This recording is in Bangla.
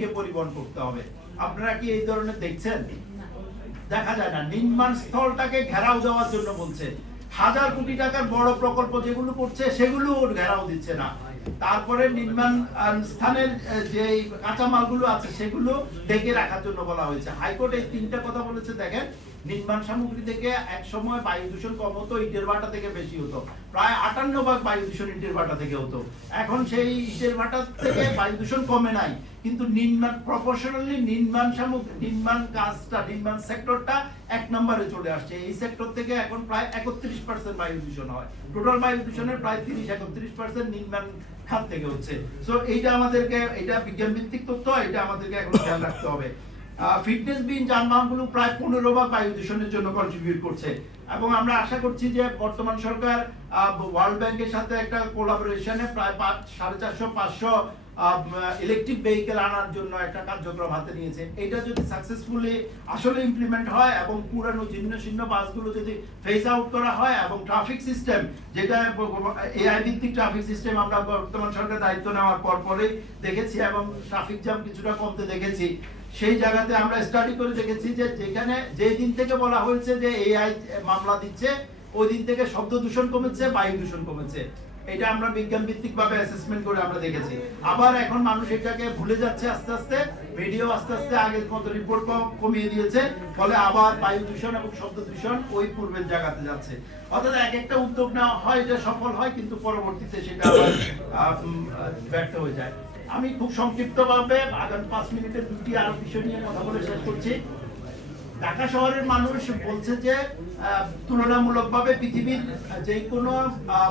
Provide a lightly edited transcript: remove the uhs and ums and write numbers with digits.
দেখে পরিবহন করতে হবে। আপনারা কি এই ধরনের দেখছেন? দেখা যায় না। নির্মাণ স্থলটাকে ঘেরাও দেওয়ার জন্য বলছে, হাজার কোটি টাকার বড় প্রকল্প যেগুলো করছে সেগুলো ঘেরাও দিচ্ছে না। তারপরে নির্মাণ স্থানের যে কাঁচামালগুলো আছে সেগুলো ঢেকে রাখার জন্য বলা হয়েছে। হাইকোর্ট এই তিনটা কথা বলেছে। দেখেন, নির্মাণ সামগ্রী থেকে এক সময় বায়ু দূষণ কম হতো, ইটের ভাটা থেকে বেশি হতো, প্রায় 58% বায়ু দূষণ ইটের ভাটা থেকে হতো। এখন সেই ইটের ভাটা থেকে বায়ু দূষণ কমে নাই, কিন্তু নির্মাণ প্রপোর্শনালি নির্মাণ সামগ্রী, নির্মাণ কাজটা, নির্মাণ সেক্টরটা এক নম্বরে চলে আসছে। এই সেক্টর থেকে এখন প্রায় 31% বায়ু দূষণ হয়। টোটাল বায়ু দূষণের প্রায় 30-31% নির্মাণ খাত থেকে হচ্ছে। সো এইটা আমাদেরকে, এটা বিজ্ঞান ভিত্তিক তথ্য, এটা আমাদেরকে এখন খেয়াল রাখতে হবে। ফিটনেসবিহীন যানবাহনগুলো প্রায় 15% বায়ু দূষণের জন্য কন্ট্রিবিউট করছে। এবং আমরা আশা করছি যে বর্তমান সরকার ওয়ার্ল্ড ব্যাংকের সাথে একটা কোলাবোরেশনে প্রায় 450-500 ইলেকট্রিক ভেহিকেল আনার জন্য একটা কার্যক্রম হাতে নিয়েছে। এটা যদি সাকসেসফুলি আসলে ইমপ্লিমেন্ট হয় এবং পুরানো জীর্ণ শীর্ণ বাসগুলো যদি ফেজ আউট করা হয় এবং ট্রাফিক সিস্টেম, যেটা এআই ভিত্তিক ট্রাফিক সিস্টেম আমরা বর্তমান সরকার দায়িত্ব নেওয়ার পরেই দেখেছি এবং ট্রাফিক জ্যাম কিছুটা কমতে দেখেছি। সেই জায়গাতে আমরা স্টাডি করে দেখেছি যে যেখানে যেই দিন থেকে বলা হয়েছে যে এআই মামলা দিচ্ছে, ওই দিন থেকে শব্দ দূষণ কমেছে, বায়ু দূষণ কমেছে। এটা আমরা বিজ্ঞান ভিত্তিক ভাবে অ্যাসেসমেন্ট করে আমরা দেখেছি। আবার এখন মানুষ এটাকে ভুলে যাচ্ছে আস্তে আস্তে, ভিডিও আস্তে আস্তে আগের মতো রিপোর্ট কমিয়ে দিয়েছে, ফলে আবার বায়ু দূষণ এবং শব্দ দূষণ ওই পূর্বের জায়গাতে যাচ্ছে। অর্থাৎ এক একটা উদ্যোগ নেওয়া হয়, এটা সফল হয়, কিন্তু পরবর্তীতে সেটা আবার ব্যর্থ হয়ে যায়। আমি খুব সংক্ষিপ্তভাবে আগামী 5 মিনিটের দুটি আরো বিষয় নিয়ে কথা বলে শেষ করছি। ঢাকা শহরের মানুষ বলছে যে তুলনামূলকভাবে পৃথিবীর যে কোনো